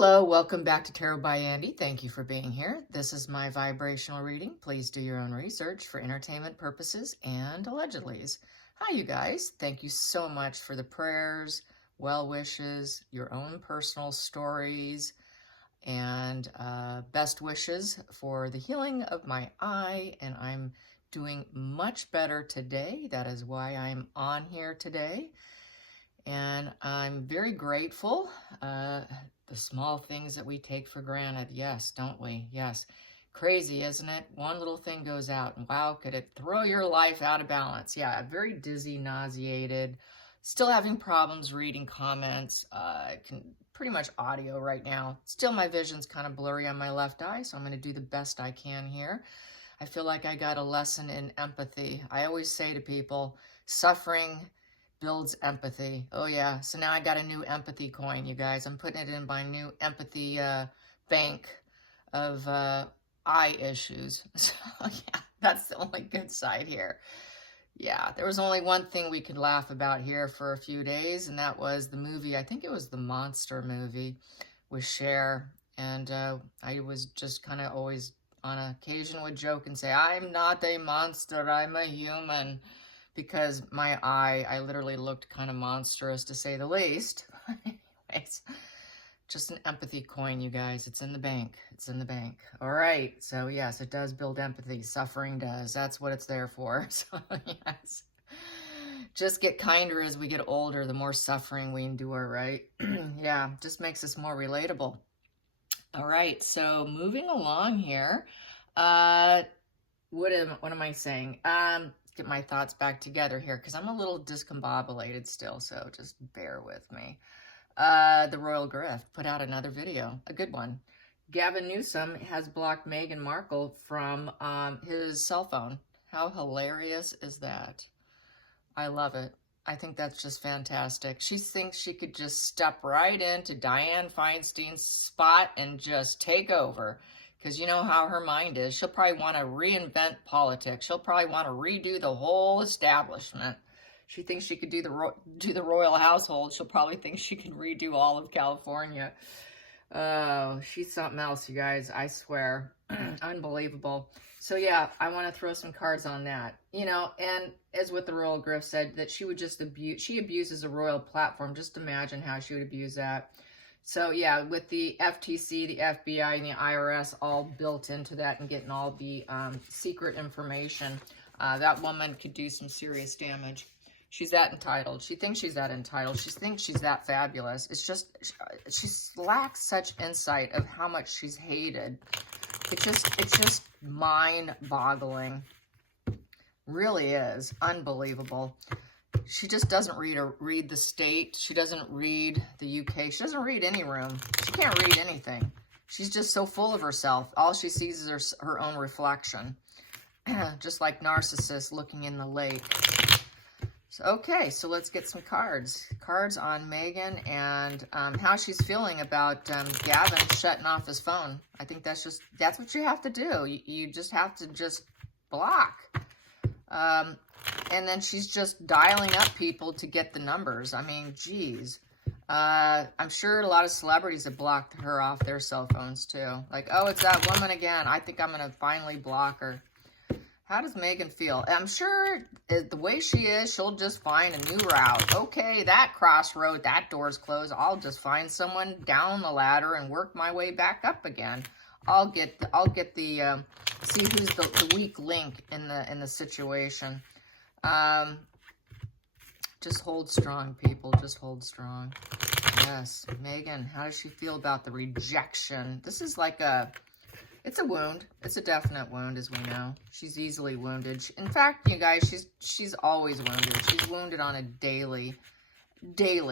Hello, welcome back to Tarot by Andy. Thank you for being here. This is my vibrational reading. Please do your own research for entertainment purposes and allegedlys. Hi, you guys. Thank you so much for the prayers, well wishes, your own personal stories, and best wishes for the healing of my eye. And I'm doing much better today. That is why I'm on here today. And I'm very grateful. The small things that we take for granted. Yes, don't we? Yes. Crazy, isn't it? One little thing goes out and wow, could it throw your life out of balance? Yeah, very dizzy, nauseated, still having problems reading comments. Can pretty much audio right now. Still my vision's kind of blurry on my left eye, so I'm going to do the best I can here. I feel like I got a lesson in empathy. I always say to people, suffering builds empathy. Oh yeah, so now I got a new empathy coin, you guys. I'm putting it in my new empathy bank of eye issues. So yeah, that's the only good side here. Yeah, there was only one thing we could laugh about here for a few days, and that was the movie, I think it was the Monster movie with Cher, and I was just kind of always on occasion would joke and say, I'm not a monster, I'm a human. Because my eye, I literally looked kind of monstrous to say the least. Anyways, just an empathy coin, you guys. It's in the bank. It's in the bank. All right. So yes, it does build empathy. Suffering does. That's what it's there for. So yes. Just get kinder as we get older, the more suffering we endure, right? Yeah, just makes us more relatable. All right. So moving along here. What am I saying? Get my thoughts back together here because I'm a little discombobulated still, so just bear with me. The Royal Grift put out another video, a good one. Gavin Newsom has blocked Meghan Markle from his cell phone. How hilarious is that? I love it. I think that's just fantastic. She thinks she could just step right into Dianne Feinstein's spot and just take over. Because you know how her mind is. She'll probably want to reinvent politics. She'll probably want to redo the whole establishment. She thinks she could do the royal household. She'll probably think she can redo all of California. Oh, she's something else, you guys. I swear. Unbelievable. So yeah, I want to throw some cards on that. You know, and as what the Royal Griff said, that she would just she abuses a royal platform. Just imagine how she would abuse that. So yeah, with the FTC, the FBI, and the IRS all built into that and getting all the secret information, that woman could do some serious damage. She's that entitled. She thinks she's that entitled. She thinks she's that fabulous. It's just, she lacks such insight of how much she's hated. It's just mind-boggling. Really is. Unbelievable. She just doesn't read the state. She doesn't read the UK. She doesn't read any room. She can't read anything. She's just so full of herself. All she sees is her own reflection. Just like Narcissist looking in the lake. So, okay, so let's get some cards. Cards on Meghan and how she's feeling about Gavin shutting off his phone. I think that's what you have to do. You just have to just block. And then she's just dialing up people to get the numbers. I mean, geez. I'm sure a lot of celebrities have blocked her off their cell phones, too. Like, oh, it's that woman again. I think I'm going to finally block her. How does Meghan feel? I'm sure the way she is, she'll just find a new route. Okay, that crossroad, that door's closed. I'll just find someone down the ladder and work my way back up again. I'll get the see who's the weak link in the situation. Just hold strong, people. Just hold strong. Yes, Meghan, how does she feel about the rejection? This is like it's a wound. It's a definite wound, as we know. She's easily wounded. In fact, you guys, she's always wounded. She's wounded on a daily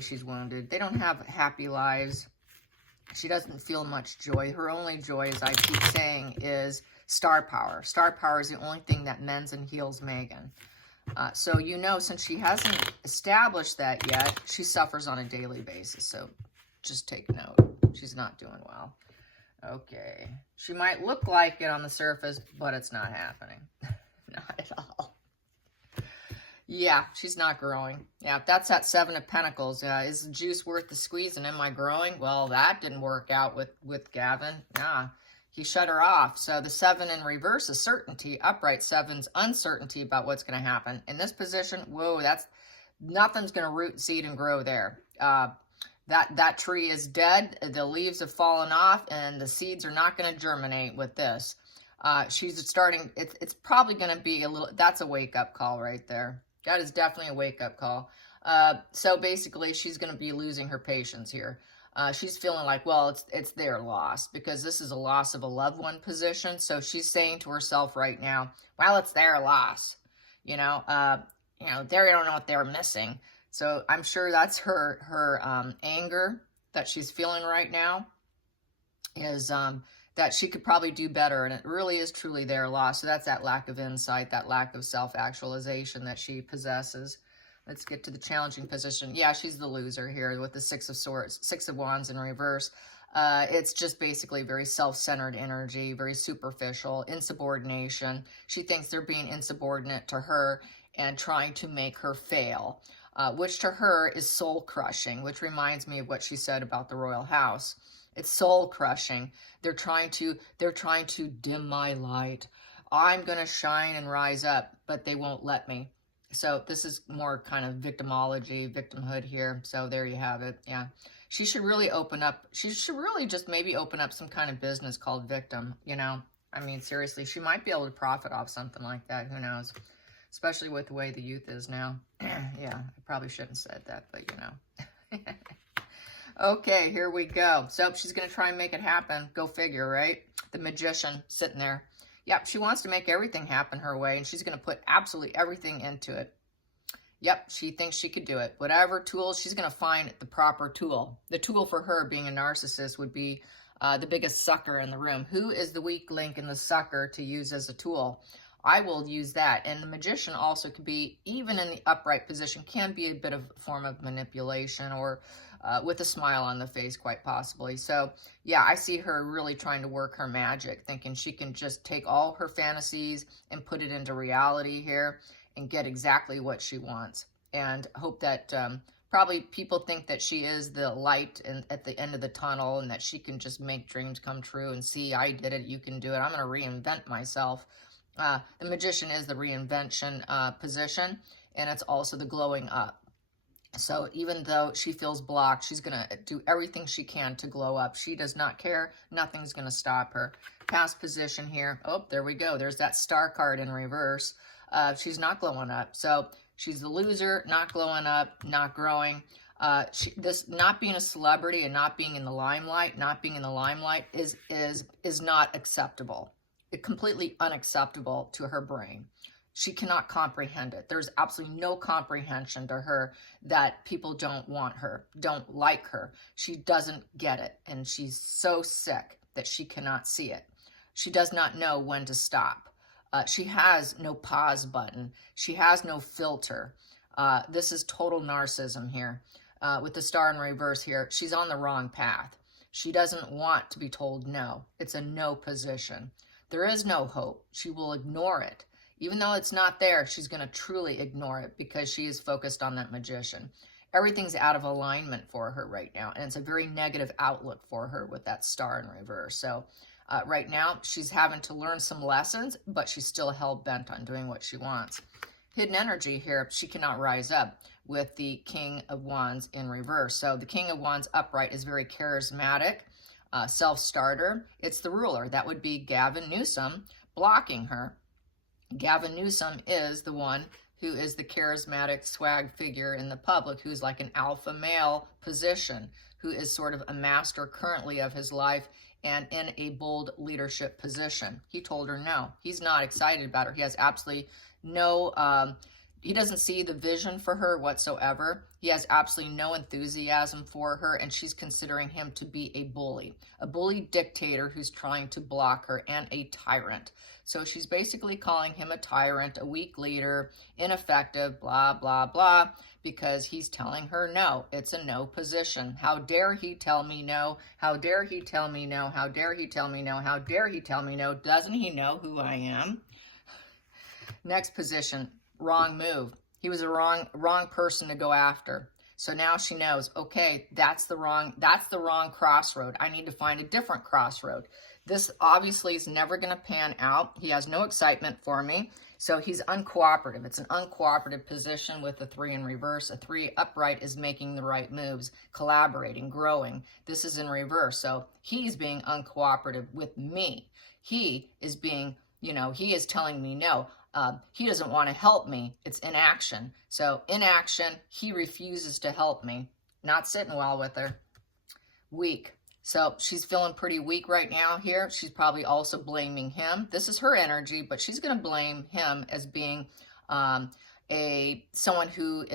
she's wounded. They don't have happy lives. She doesn't feel much joy. Her only joy, as I keep saying, is star power. Star power is the only thing that mends and heals Meghan. So, you know, since she hasn't established that yet, she suffers on a daily basis. So just take note. She's not doing well. Okay. She might look like it on the surface, but it's not happening. Not at all. Yeah, she's not growing. Yeah, that's that Seven of Pentacles. Is the juice worth the squeeze, and am I growing? Well, that didn't work out with Gavin. Nah, he shut her off. So the Seven in reverse is certainty. Upright Seven's uncertainty about what's going to happen. In this position, whoa, that's nothing's going to root, seed, and grow there. That tree is dead. The leaves have fallen off, and the seeds are not going to germinate with this. She's starting. It's probably going to be a little. That's a wake up call right there. That is definitely a wake-up call. So basically, she's going to be losing her patience here. She's feeling like, well, it's their loss, because this is a loss of a loved one position. So she's saying to herself right now, well, it's their loss. They don't know what they're missing. So I'm sure that's her anger that she's feeling right now, is that she could probably do better, and it really is truly their loss. So that's that lack of insight, that lack of self-actualization that she possesses. Let's get to the challenging position. Yeah, she's the loser here with the Six of Swords, Six of Wands in reverse. It's just basically very self-centered energy, very superficial, insubordination. She thinks they're being insubordinate to her and trying to make her fail, which to her is soul-crushing, which reminds me of what she said about the royal house. It's soul crushing. They're trying to dim my light. I'm going to shine and rise up, but they won't let me. So this is more kind of victimology, victimhood here. So there you have it. Yeah. She should really open up. She should really just maybe open up some kind of business called Victim, I mean, seriously, she might be able to profit off something like that. Who knows? Especially with the way the youth is now. Yeah, I probably shouldn't have said that, but Okay, here we go. So she's going to try and make it happen. Go figure, right? The Magician sitting there. Yep, she wants to make everything happen her way, and she's going to put absolutely everything into it. Yep, she thinks she could do it. Whatever tool, she's going to find the proper tool. The tool for her, being a narcissist, would be the biggest sucker in the room. Who is the weak link in the sucker to use as a tool? I will use that. And the Magician also could be, even in the upright position, can be a bit of a form of manipulation, or with a smile on the face, quite possibly. So, yeah, I see her really trying to work her magic, thinking she can just take all her fantasies and put it into reality here and get exactly what she wants. And hope that probably people think that she is the light at the end of the tunnel, and that she can just make dreams come true and see, I did it, you can do it. I'm going to reinvent myself. The Magician is the reinvention position, and it's also the glowing up. So even though she feels blocked, she's going to do everything she can to glow up. She does not care. Nothing's going to stop her. Past position here. Oh, there we go. There's that star card in reverse. She's not glowing up. So she's the loser, not glowing up, not growing. This not being a celebrity and not being in the limelight, is not acceptable. It's completely unacceptable to her brain. She cannot comprehend it. There's absolutely no comprehension to her that people don't want her, don't like her. She doesn't get it, and she's so sick that she cannot see it. She does not know when to stop. She has no pause button. She has no filter. This is total narcissism here. With the star in reverse here, she's on the wrong path. She doesn't want to be told no. It's a no position. There is no hope. She will ignore it. Even though it's not there, she's going to truly ignore it because she is focused on that Magician. Everything's out of alignment for her right now, and it's a very negative outlook for her with that star in reverse. So right now, she's having to learn some lessons, but she's still hell-bent on doing what she wants. Hidden energy here, she cannot rise up with the King of Wands in reverse. So the King of Wands upright is very charismatic, self-starter. It's the ruler. That would be Gavin Newsom blocking her. Gavin Newsom is the one who is the charismatic swag figure in the public, who's like an alpha male position, who is sort of a master currently of his life and in a bold leadership position. He told her no. He's not excited about her. He has absolutely no, he doesn't see the vision for her whatsoever. He has absolutely no enthusiasm for her, and she's considering him to be a bully dictator who's trying to block her, and a tyrant. So she's basically calling him a tyrant, a weak leader, ineffective, blah, blah, blah, because he's telling her no. It's a no position. How dare he tell me no? How dare he tell me no? How dare he tell me no? How dare he tell me no? Doesn't he know who I am? Next position. Wrong move. He was a wrong person to go after. So now she knows, okay, that's the wrong crossroad. I need to find a different crossroad. This obviously is never going to pan out. He has no excitement for me. So he's uncooperative. It's an uncooperative position with a 3 in reverse. A 3 upright is making the right moves, collaborating, growing. This is in reverse. So he's being uncooperative with me. He is being, he is telling me no. He doesn't want to help me. It's inaction. So inaction, he refuses to help me. Not sitting well with her. Weak. So she's feeling pretty weak right now here. She's probably also blaming him. This is her energy, but she's going to blame him as being someone who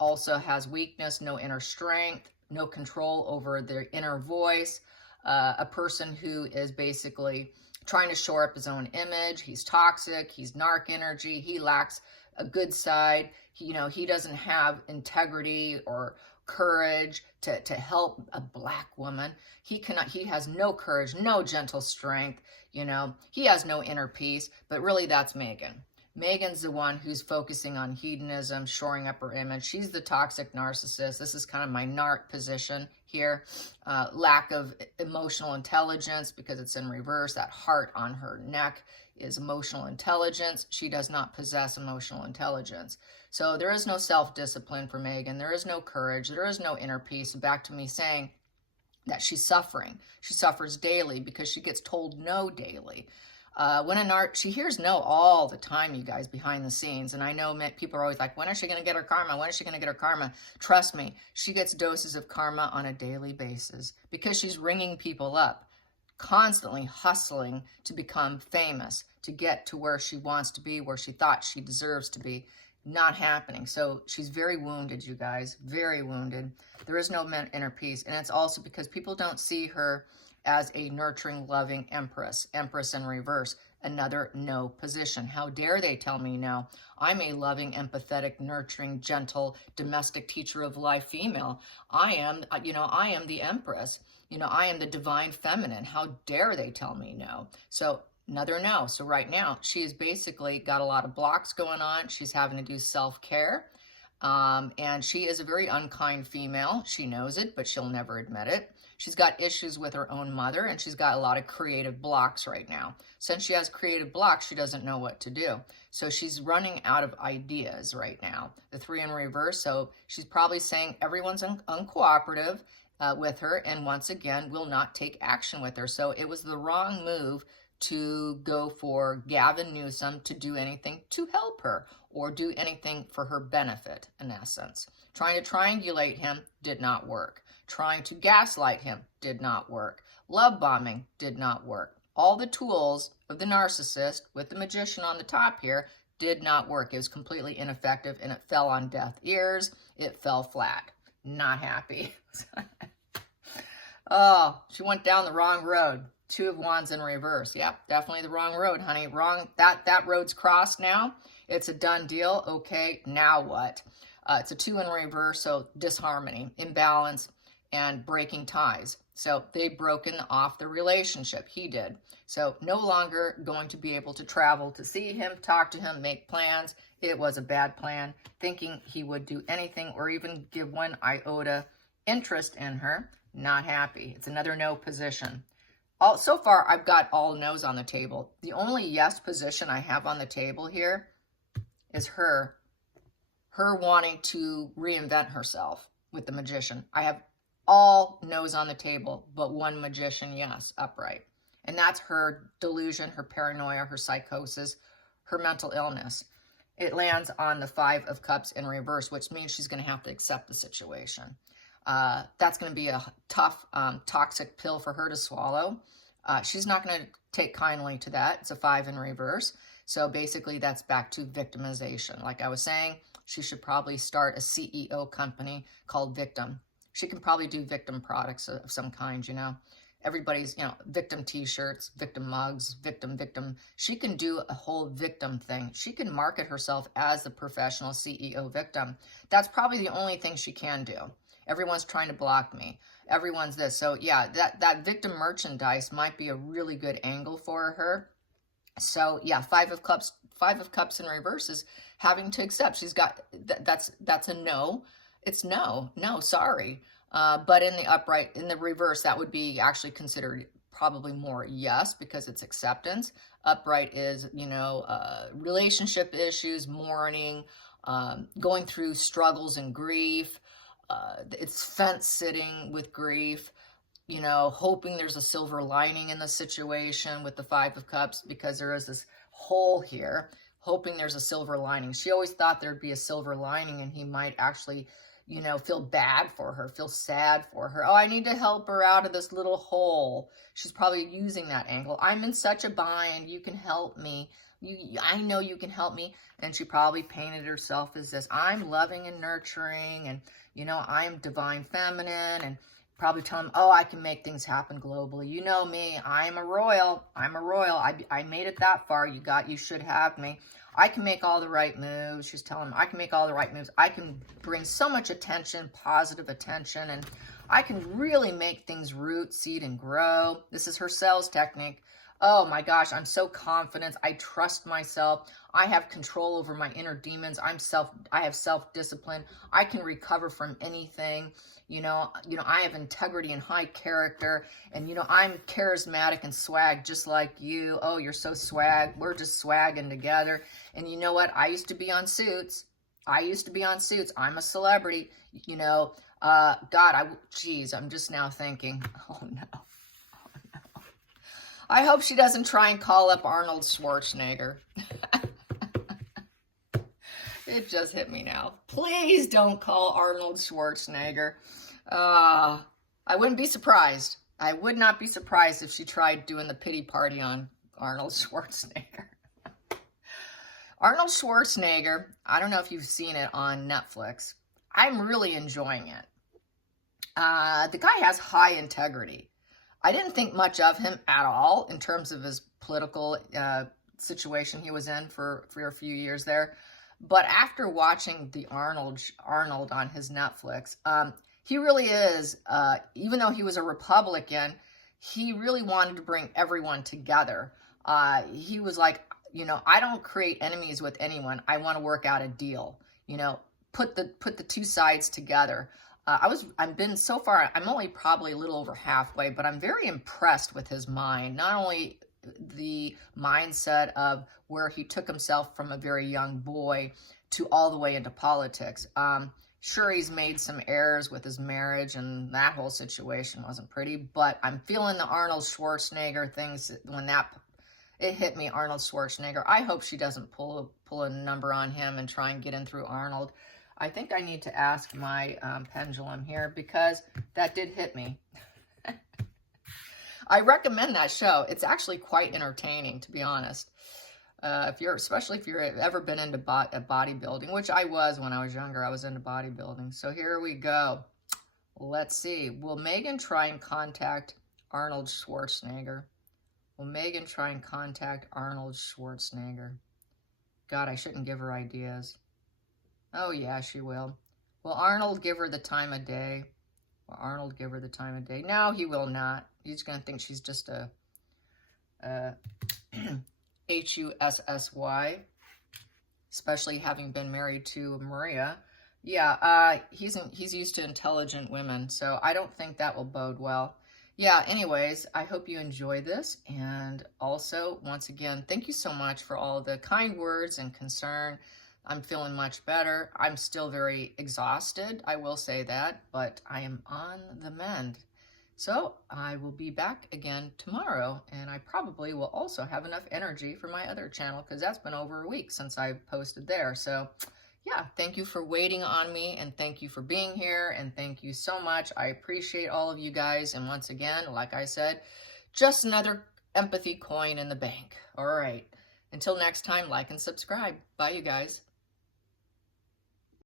also has weakness, no inner strength, no control over their inner voice, a person who is basically trying to shore up his own image. He's toxic. He's narc energy. He lacks a good side. He doesn't have integrity or courage to help a black woman. He has no courage, no gentle strength. He has no inner peace, but really that's Meghan. Meghan's the one who's focusing on hedonism, shoring up her image. She's the toxic narcissist. This is kind of my narc position here. Lack of emotional intelligence because it's in reverse. That heart on her neck is emotional intelligence. She does not possess emotional intelligence. So there is no self-discipline for Meghan. There is no courage. There is no inner peace. Back to me saying that she's suffering. She suffers daily because she gets told no daily. She hears no all the time, you guys, behind the scenes. And I know people are always like, when is she going to get her karma? When is she going to get her karma? Trust me, she gets doses of karma on a daily basis because she's ringing people up, constantly hustling to become famous, to get to where she wants to be, where she thought she deserves to be. Not happening. So she's very wounded, you guys, very wounded. There is no inner peace. And it's also because people don't see her as a nurturing, loving empress in reverse, another no position. How dare they tell me no? I'm a loving, empathetic, nurturing, gentle, domestic teacher of life female. I am the empress. I am the divine feminine. How dare they tell me no? So another no. So right now, she has basically got a lot of blocks going on. She's having to do self-care. And she is a very unkind female. She knows it, but she'll never admit it. She's got issues with her own mother, and she's got a lot of creative blocks right now. Since she has creative blocks, she doesn't know what to do. So she's running out of ideas right now. The 3 in reverse, so she's probably saying everyone's uncooperative with her, and once again, will not take action with her. So it was the wrong move to go for Gavin Newsom to do anything to help her or do anything for her benefit, in essence. Trying to triangulate him did not work. Trying to gaslight him did not work. Love bombing did not work. All the tools of the narcissist with the magician on the top here did not work. It was completely ineffective and it fell on deaf ears. It fell flat. Not happy. Oh, she went down the wrong road. 2 of Wands in reverse. Yep, definitely the wrong road, honey. Wrong. That road's crossed now. It's a done deal. Okay, now what? It's a 2 in reverse, so disharmony, imbalance, and breaking ties. So they've broken off the relationship. He did. So no longer going to be able to travel to see him, talk to him, make plans. It was a bad plan, thinking he would do anything or even give 1 iota interest in her. Not happy. It's another no position. So far, I've got all no's on the table. The only yes position I have on the table here is her wanting to reinvent herself with the magician. I have all no's on the table, but 1 magician yes, upright. And that's her delusion, her paranoia, her psychosis, her mental illness. It lands on the 5 of Cups in reverse, which means she's going to have to accept the situation. That's going to be a tough, toxic pill for her to swallow. She's not going to take kindly to that. It's a 5 in reverse. So basically that's back to victimization. Like I was saying, she should probably start a CEO company called Victim. She can probably do victim products of some kind, Everybody's, victim t-shirts, victim mugs, victim. She can do a whole victim thing. She can market herself as the professional CEO victim. That's probably the only thing she can do. Everyone's trying to block me. Everyone's this. So yeah, that victim merchandise might be a really good angle for her. So yeah, 5 of Cups in reverse is having to accept. She's got, that's a no. It's no, sorry. But in the upright, in the reverse, that would be actually considered probably more yes, because it's acceptance. Upright is, relationship issues, mourning, going through struggles and grief. It's fence sitting with grief, hoping there's a silver lining in the situation with the Five of Cups, because there is this hole here, hoping there's a silver lining. She always thought there'd be a silver lining and he might actually, feel bad for her, feel sad for her. Oh, I need to help her out of this little hole. She's probably using that angle. I'm in such a bind. You can help me. I know you can help me. And she probably painted herself as this. I'm loving and nurturing, and, I'm divine feminine, and probably tell him, oh, I can make things happen globally. You know me. I'm a royal. I made it that far. You should have me. I can make all the right moves. She's telling him, I can make all the right moves. I can bring so much attention, positive attention, and I can really make things root, seed, and grow. This is her sales technique. Oh my gosh, I'm so confident. I trust myself. I have control over my inner demons. I have self-discipline. I can recover from anything. I have integrity and high character, and, I'm charismatic and swag just like you. Oh, you're so swag. We're just swagging together. And you know what? I used to be on Suits. I'm a celebrity. Geez, I'm just now thinking, oh no. I hope she doesn't try and call up Arnold Schwarzenegger. It just hit me now. Please don't call Arnold Schwarzenegger. I wouldn't be surprised. I would not be surprised if she tried doing the pity party on Arnold Schwarzenegger. Arnold Schwarzenegger, I don't know if you've seen it on Netflix. I'm really enjoying it. The guy has high integrity. I didn't think much of him at all in terms of his political situation he was in for a few years there. But after watching the Arnold on his Netflix, he really is, even though he was a Republican, he really wanted to bring everyone together. He was like, I don't create enemies with anyone. I want to work out a deal, put the two sides together. I'm only probably a little over halfway, but I'm very impressed with his mind. Not only the mindset of where he took himself from a very young boy to all the way into politics. Sure, he's made some errors with his marriage, and that whole situation wasn't pretty, but I'm feeling the Arnold Schwarzenegger things when it hit me, Arnold Schwarzenegger. I hope she doesn't pull a number on him and try and get in through Arnold. I think I need to ask my pendulum here, because that did hit me. I recommend that show. It's actually quite entertaining, to be honest. Especially if you've ever been into bodybuilding, which I was when I was younger. I was into bodybuilding. So here we go. Let's see. Will Meghan try and contact Arnold Schwarzenegger? Will Meghan try and contact Arnold Schwarzenegger? God, I shouldn't give her ideas. Oh, yeah, she will. Will Arnold give her the time of day? Will Arnold give her the time of day? No, he will not. He's going to think she's just a Hussy, especially having been married to Maria. Yeah, he's used to intelligent women, so I don't think that will bode well. Yeah, anyways, I hope you enjoy this, and also, once again, thank you so much for all the kind words and concern. I'm feeling much better. I'm still very exhausted, I will say that, but I am on the mend. So I will be back again tomorrow, and I probably will also have enough energy for my other channel, because that's been over a week since I posted there. So yeah, thank you for waiting on me, and thank you for being here, and thank you so much. I appreciate all of you guys, and once again, like I said, just another empathy coin in the bank. All right, until next time, like and subscribe. Bye, you guys.